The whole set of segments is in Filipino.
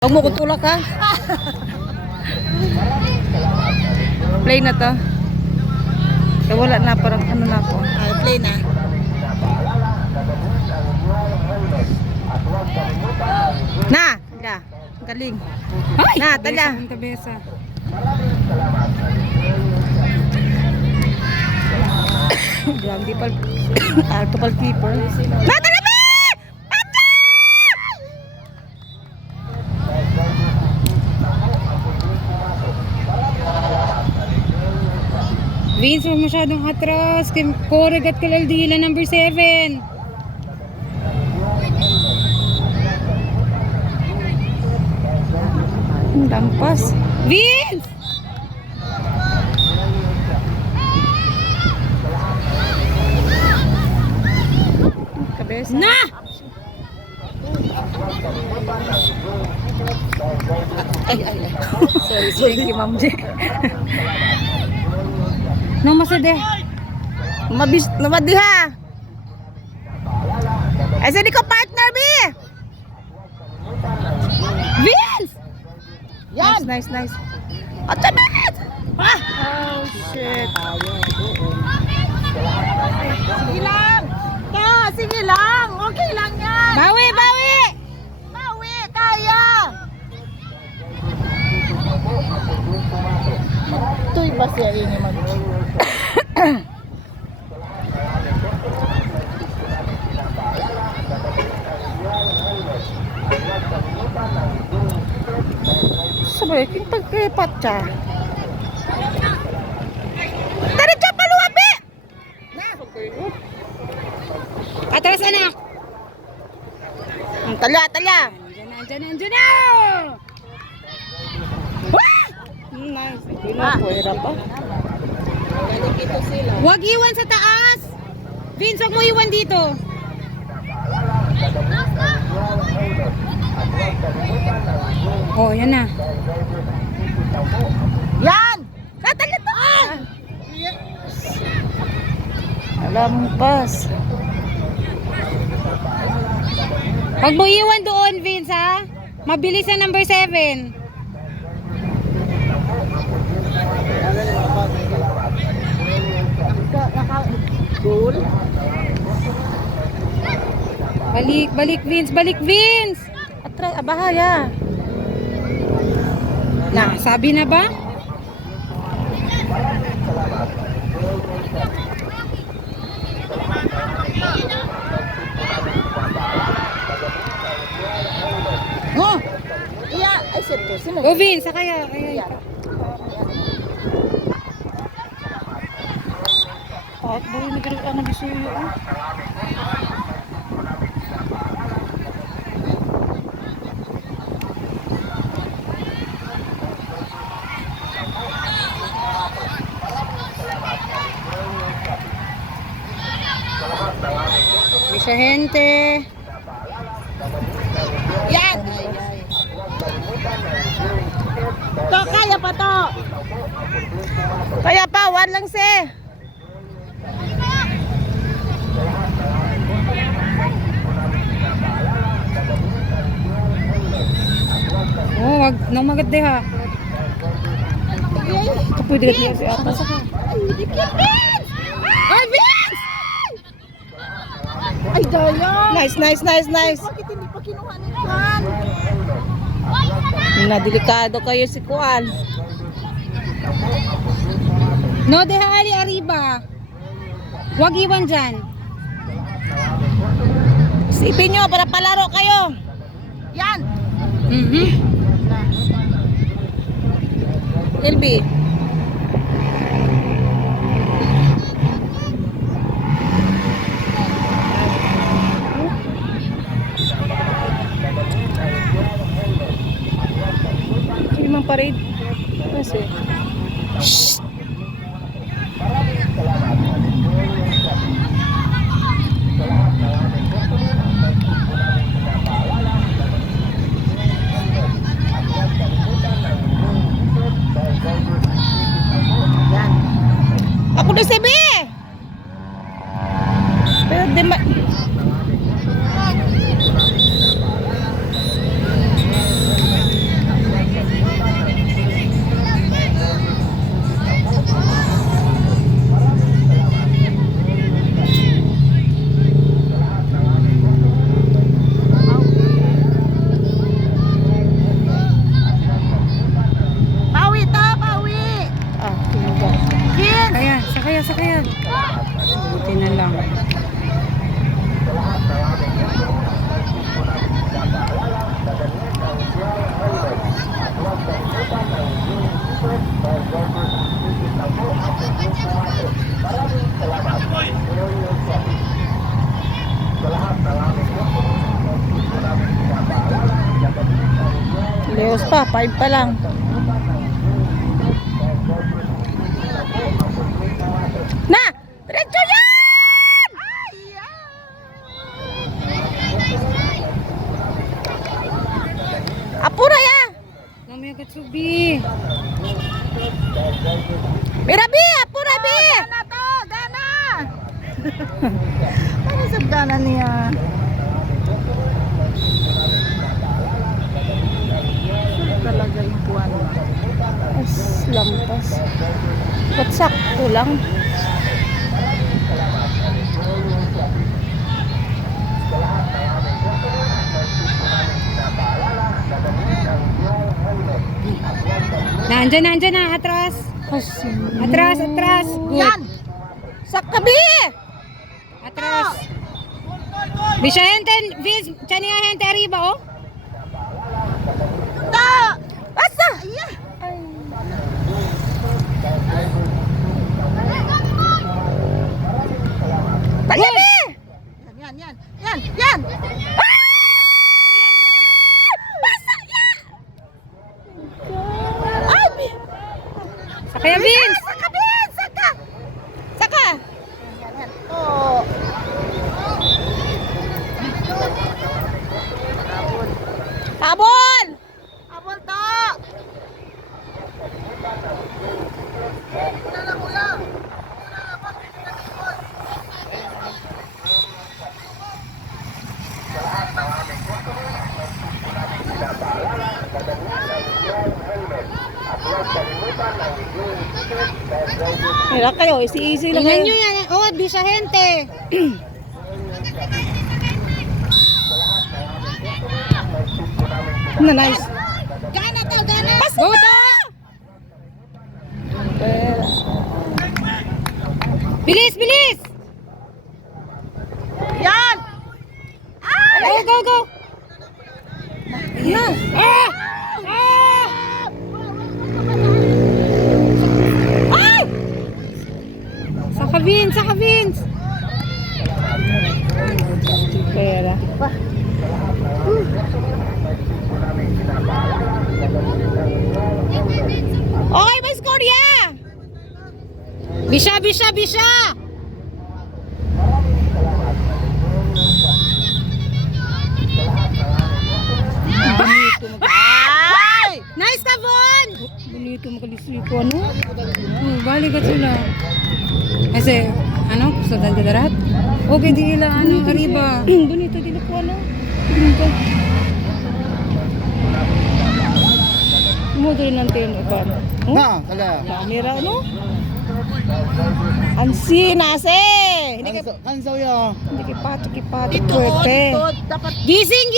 Huwag mo kutulak ha. Play na to. Eh wala na, parang ano na ako. Play na. Na! Tala. Galing. Ay! Na, tala. Kabesa. Grabe pal. Alto pal keeper. Na, tala be! Vince, huwag masyadong atras. Koreg at Kalaldila, number 7. Lampas. Vince! Kabesa. Na! Ay. Sorry, thank you, Ma'am Jack. No, masade. Lumadi ha. Ay, saan ko partner, B? Vince! Yan. Nice. Atabit! Ah! Oh, shit. Sige lang. Sige lang. Okay lang yan. Bawi! Bawi, kaya. Ito'y ba siya ini mag... Sabay, yung pagkipat siya. Tara siya, paluwabi! Atras, anak! Tala! Andiyan na! Nice. Pwera pa. Huwag iwan sa taas! Vince, huwag mo iwan dito. Oh, yan na. Yan! Natalitaan! Lampas. Huwag mo iwan doon, Vince, ha? Mabilis ang number 7. Goal. Balik, Vince! Atras, abahaya. Na, sabi na ba? Oh! Iya, ay sito. Sino? Oh, Vince, kaya. Ay. At bari nagkaroon na gusto yun. Bisa gente. Yan! To, kaya pa to! Kaya pa, one lang si. Oh, wag nang magad ha. Ito pwede ka siya si Ata. Ay, Vince! Ay, daya! Nice. Bakit hindi pa kinuha ni Juan? Nadelikado kayo si Juan. No, deha ali arriba. Wag iwan dyan. Isipin nyo para palaro kayo. Yan! LB. Hindi mang parade. Kasi. Shhh! Yan. Ako na si B. Pero di ma... Leos pa, 5 pa lang. Na! Diretso yan! Apura ya! Mamaya katsubi. Mira bi! Apura bi! Gana to! Gana! Ano sa gana niya? Talaga yung kuwan. As lampas. Ba't sakto lang? Nandyan na, atras. Atras. Good. Yan! Sa kabi! Atras. Bisa gente, Vince, chania gente arriba, oh. Ta! Basta! Palabi! Yan! Basta! Yan! Ay! Sakaya, Vince. Sa kabi! Saka! Saka! Oh. Habol! Abol to! Kaya kayo, easy lang Tingnan kayo. nyo yan. Oh, bisa gente. Na nice. Gana to! Gana! Go to! Bilis! Yan! Go! Na! Ah! Ay! Saka Vince. Pera. Okay, may score ya! Bisa. Ay! Nice, Tavon! Bonito makalisiko, ano? Balik ka sila. Kasi, sudan ka darat? Okay, di ila, arriba. Bonito din ako, ano? Bonito. Mo din lang tayo ba? Oh, Na! Kala! camera, ano? Ansi, nase! Hindi kay Kansaw ya! kipato, puwerte. Dapat Gising!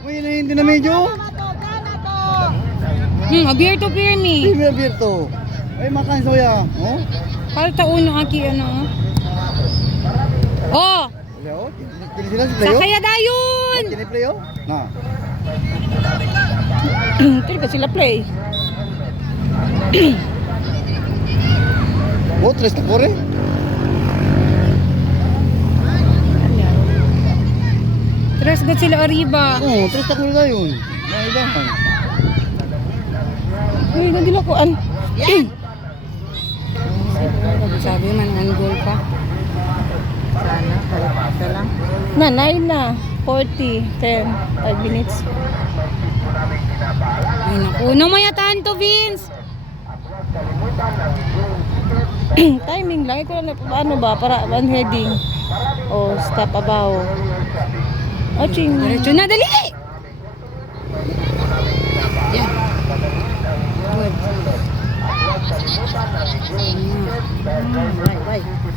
may na hindi na medyo. Gana to! Beer to beer me. Premier Birto. Ay makansaw ya. Oh? Palta uno aki, Oh! Leo, kini sila si Leo. Sakaya dayon! Kini Leo. Na. Tira ka sila play. Oh, tres na kore. Tres gat sila arriba. Oh, tres na kore dayon. May ibahan. Uy, nandila ko, an. Sabi man, ang goal pa. Sana, halata lang. Na, 9 na. 40, 10, 5 minutes. Ay naku, namayataan to, Vince. Timing lang. Ito lang, ano ba? Para one heading. O, stop abaw. Aching. Diretso na, dali! Good.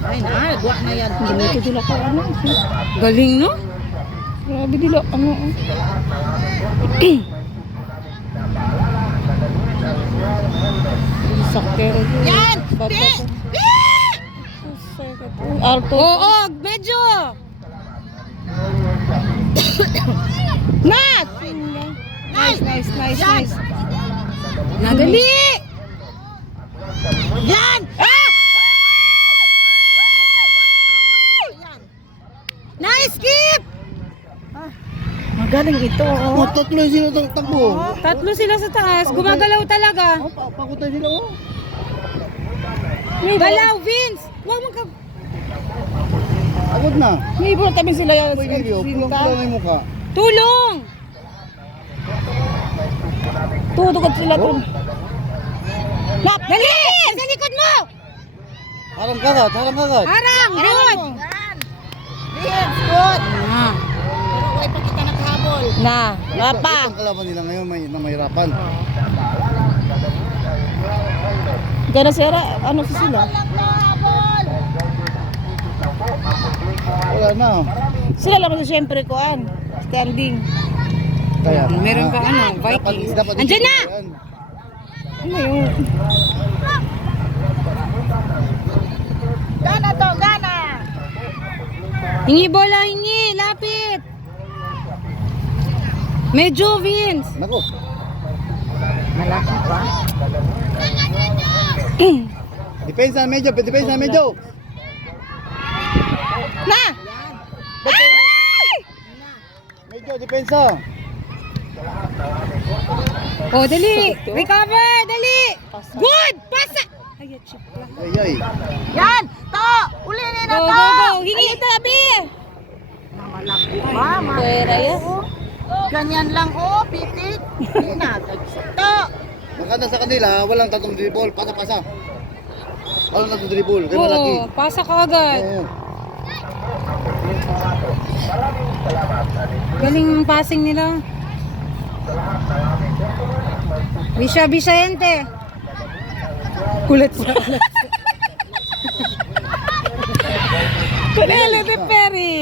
Ay na, buwak na yan. Bonito dila ko, ano? Galing, no? Grabe dila, ano? Saktero. Yan! Alto. Oo, medyo! Nat! Nice. Nadali! Yan! Nice skip! Magaling ito. Oh. Tatlo yung sino takbo. Tatlo sila sa taas. Gumagalaw talaga. Oh, pakutay sila oh. Galaw, Vince! Huwag mong ka... Agad na. May ibon tabi sila yung May video, pulang-pulang na yung mukha. Tulong! Tutugod sila to. Nak! Dali! Sa likod mo! Harang kagat, harang kagat. Harang! Good! Yes, good! Ah. Na, mapa. Ito ang kalaban nila ngayon na mahirapan. Gana sira, ano sa sila? Wala na. Sila lang sa siyempre kuan. Standing. Kaya. Meron ka ano, Vikings. Dapat Andyan na! yan. Ano yun? Gana to, gana! Hingi bola, hingi! Lapit! Medyo, Vince! Nako. Malaki pa. Depensa medyo, depensa medyo. Na! Ay! Medyo, depensa. Oh, dali! Recover! Dali! Good! Pasa! Ay, chip lang. Ay, ay. Yan! To! Uli na Go, go, go! Hingi! Ay, tabi! Mama. Pwera yan. Ganyan lang, oh, pitik. To! Maganda sa kanila, walang tatong dribble, pasa-pasa. Walang tatong dribble, kaya malaki. Oo, pasa ka agad. Oo. Galing ang passing nila. Bisha, Bisayente. Kulat sa kulat. Kunele de Perry.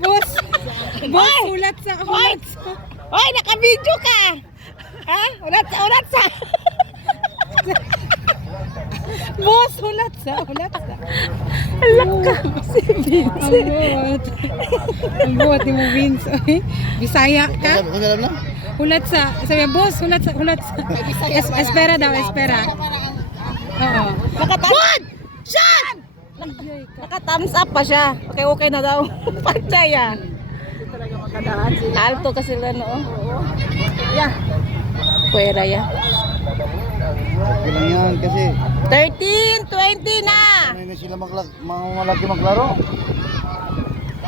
Boss! Boss, ulat sa ulat sa. Oy, naka-video ka! Ha? Ulat sa! Boss, ulat sa ulat sa. Alak ka! Si Vince. Ang buhat. Ang buhat ni mo, Vince. Ay, Bisaya ka? Kung alam na? Ulat sa. Sabi niya, boss, ulat sa, ulat sa. Espera daw, espera. Oo. Good! Shot! Naka-thumbs up pa siya. Okay na daw. Pantay yan. Alto kasi sila, no? Yeah. Pwera yan. Okay lang yan, kasi 13, 20 na! sanay na sila mga malaki maglaro.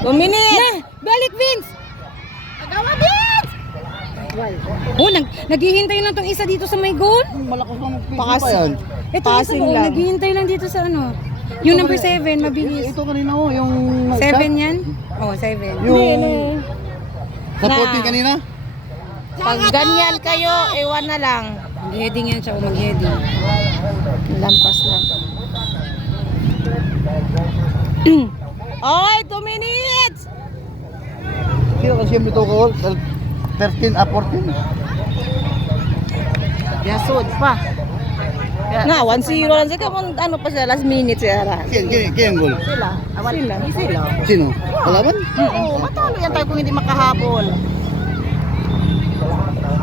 2 minutes! Balik, Vince! Agawa, Vince! Oh, naghihintay lang tong isa dito sa may goal. Malakas lang magpisa Pass. pa yan. Ito Passing isa, oh, lang. naghihintay lang dito sa ano. Yung number 7, mabilis. Ito kanina oh, yung 7 yan? Oh, 7. Yung sa Na. 14 kanina? Pag ganyan kayo, ewan na lang. Mag-heading yan siya, o mag-heading. Lampas lang. Oy, 2 minutes! Kaya kasi yung bito ko, 13 a 14. Yasod pa. Na, 1-0 lang siya. Kung ano pa siya, last minute siya. Kaya ang goal. Sila. Sila. Sino? Kalaban? Oo, matalo yan tayo kung hindi makahabol.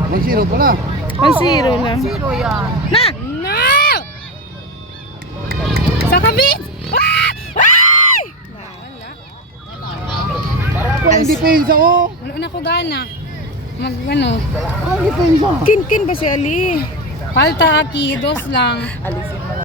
May 0 pa na. 1-0 lang. 0 yan. Na! No! Sa kabit! Ah! Ay! Wala. Ang depensa ko. Wala na ko gana. Ano? Ang depensa. Kin ba si Ali? Palta, Aki, dos lang. Alisin mo lang.